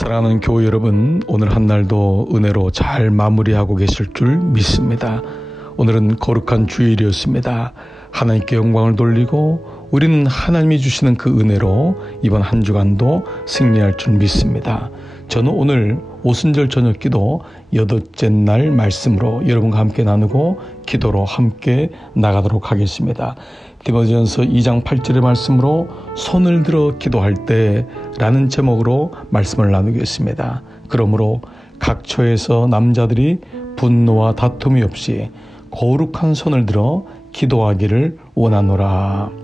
사랑하는 교회 여러분, 오늘 한 날도 은혜로 잘 마무리하고 계실 줄 믿습니다. 오늘은 거룩한 주일이었습니다. 하나님께 영광을 돌리고 우리는 하나님이 주시는 그 은혜로 이번 한 주간도 승리할 줄 믿습니다. 저는 오늘 오순절 저녁 기도 여덟째 날 말씀으로 여러분과 함께 나누고 기도로 함께 나가도록 하겠습니다. 디모데전서 2장 8절의 말씀으로 손을 들어 기도할 때 라는 제목으로 말씀을 나누겠습니다. 그러므로 각 처에서 남자들이 분노와 다툼이 없이 거룩한 손을 들어 기도하기를 원하노라.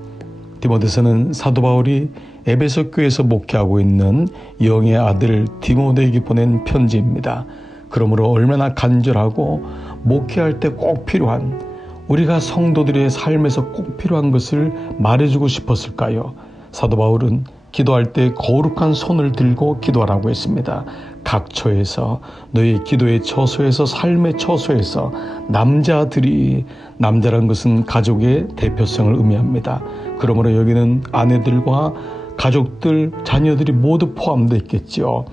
디모데서는 사도 바울이 에베소 교회에서 목회하고 있는 영의 아들 디모데에게 보낸 편지입니다. 그러므로 얼마나 간절하고 목회할 때 꼭 필요한 우리가 성도들의 삶에서 꼭 필요한 것을 말해주고 싶었을까요? 사도 바울은 기도할 때 거룩한 손을 들고 기도하라고 했습니다. 각 처에서 너희 기도의 처소에서 삶의 처소에서 남자들이 남자란 것은 가족의 대표성을 의미합니다. 그러므로 여기는 아내들과 가족들, 자녀들이 모두 포함되어 있겠지요.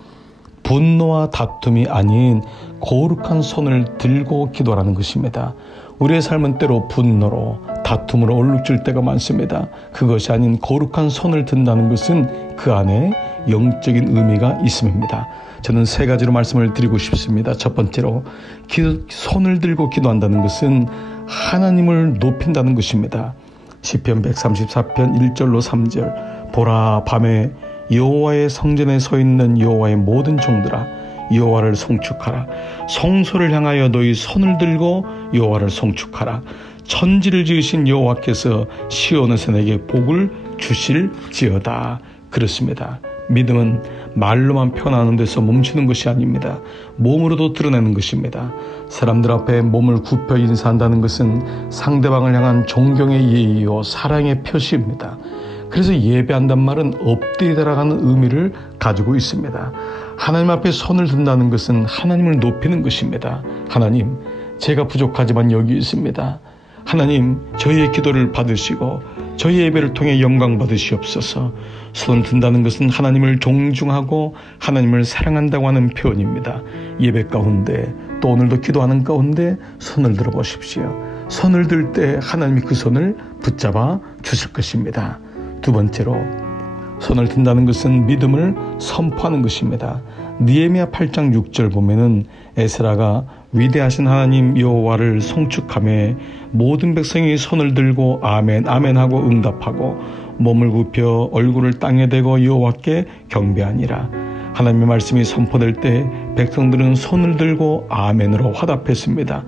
분노와 다툼이 아닌 거룩한 손을 들고 기도하라는 것입니다. 우리의 삶은 때로 분노로 다툼으로 얼룩질 때가 많습니다. 그것이 아닌 거룩한 손을 든다는 것은 그 안에 영적인 의미가 있음입니다. 저는 세 가지로 말씀을 드리고 싶습니다. 첫 번째로 손을 들고 기도한다는 것은 하나님을 높인다는 것입니다. 시편 134편 1절로 3절 보라 밤에 여호와의 성전에 서 있는 여호와의 모든 종들아 여호와를 송축하라 성소를 향하여 너희 손을 들고 여호와를 송축하라 천지를 지으신 여호와께서 시온에서 내게 복을 주실지어다 그렇습니다. 믿음은 말로만 표현하는 데서 멈추는 것이 아닙니다. 몸으로도 드러내는 것입니다. 사람들 앞에 몸을 굽혀 인사한다는 것은 상대방을 향한 존경의 예의요 사랑의 표시입니다. 그래서 예배한단 말은 엎드리다라는 의미를 가지고 있습니다. 하나님 앞에 손을 든다는 것은 하나님을 높이는 것입니다. 하나님, 제가 부족하지만 여기 있습니다. 하나님, 저희의 기도를 받으시고 저희 예배를 통해 영광 받으시옵소서. 손을 든다는 것은 하나님을 존중하고 하나님을 사랑한다고 하는 표현입니다. 예배 가운데 또 오늘도 기도하는 가운데 손을 들어 보십시오. 손을 들 때 하나님이 그 손을 붙잡아 주실 것입니다. 두 번째로 손을 든다는 것은 믿음을 선포하는 것입니다. 니에미아 8장 6절 보면은 에스라가 위대하신 하나님 여호와를 송축함에 모든 백성이 손을 들고 아멘 아멘 하고 응답하고 몸을 굽혀 얼굴을 땅에 대고 여호와께 경배하니라. 하나님의 말씀이 선포될 때 백성들은 손을 들고 아멘으로 화답했습니다.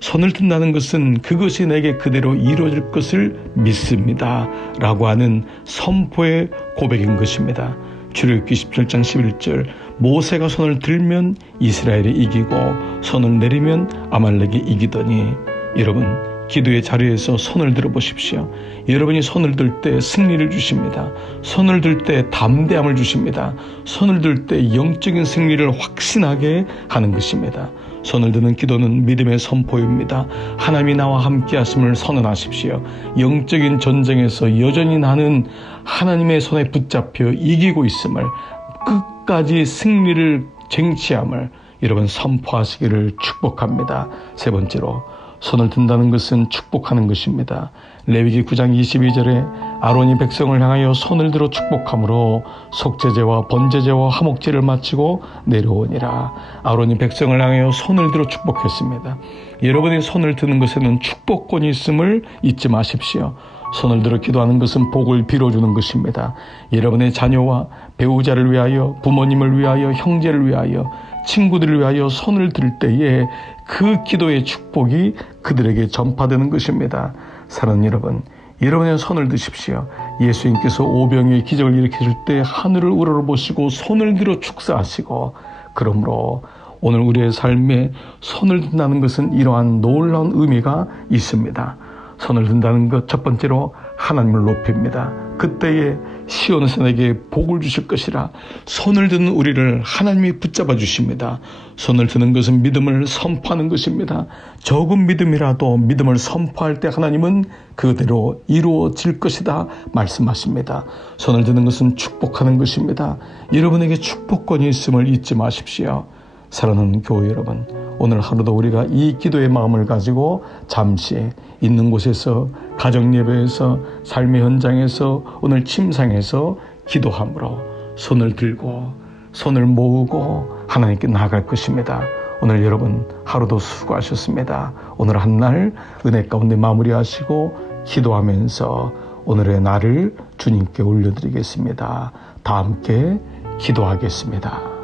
손을 든다는 것은 그것이 내게 그대로 이루어질 것을 믿습니다. 라고 하는 선포의 고백인 것입니다. 출애굽기 17장 11절 모세가 손을 들면 이스라엘이 이기고 손을 내리면 아말렉이 이기더니 여러분 기도의 자리에서 손을 들어 보십시오. 여러분이 손을 들 때 승리를 주십니다. 손을 들 때 담대함을 주십니다. 손을 들 때 영적인 승리를 확신하게 하는 것입니다. 손을 드는 기도는 믿음의 선포입니다. 하나님이 나와 함께 하심을 선언하십시오. 영적인 전쟁에서 여전히 나는 하나님의 손에 붙잡혀 이기고 있음을 끝까지 승리를 쟁취함을 여러분 선포하시기를 축복합니다. 세 번째로 손을 든다는 것은 축복하는 것입니다. 레위기 9장 22절에 아론이 백성을 향하여 손을 들어 축복함으로 속죄제와 번제제와 화목제를 마치고 내려오니라. 아론이 백성을 향하여 손을 들어 축복했습니다. 여러분이 손을 드는 것에는 축복권이 있음을 잊지 마십시오. 손을 들어 기도하는 것은 복을 빌어주는 것입니다. 여러분의 자녀와 배우자를 위하여, 부모님을 위하여, 형제를 위하여, 친구들을 위하여 손을 들 때에 그 기도의 축복이 그들에게 전파되는 것입니다. 사랑하는 여러분, 여러분의 손을 드십시오. 예수님께서 오병이의 기적을 일으키실 때 하늘을 우러러보시고 손을 들어 축사하시고 그러므로 오늘 우리의 삶에 손을 든다는 것은 이러한 놀라운 의미가 있습니다. 손을 든다는 것 첫 번째로 하나님을 높입니다. 그때에 시온 산에게 복을 주실 것이라 손을 드는 우리를 하나님이 붙잡아 주십니다. 손을 드는 것은 믿음을 선포하는 것입니다. 적은 믿음이라도 믿음을 선포할 때 하나님은 그대로 이루어질 것이다 말씀하십니다. 손을 드는 것은 축복하는 것입니다. 여러분에게 축복권이 있음을 잊지 마십시오. 사랑하는 교회 여러분, 오늘 하루도 우리가 이 기도의 마음을 가지고 잠시 있는 곳에서 가정 예배에서 삶의 현장에서 오늘 침상에서 기도함으로 손을 들고 손을 모으고 하나님께 나아갈 것입니다. 오늘 여러분 하루도 수고하셨습니다. 오늘 한 날 은혜 가운데 마무리하시고 기도하면서 오늘의 날을 주님께 올려드리겠습니다. 다 함께 기도하겠습니다.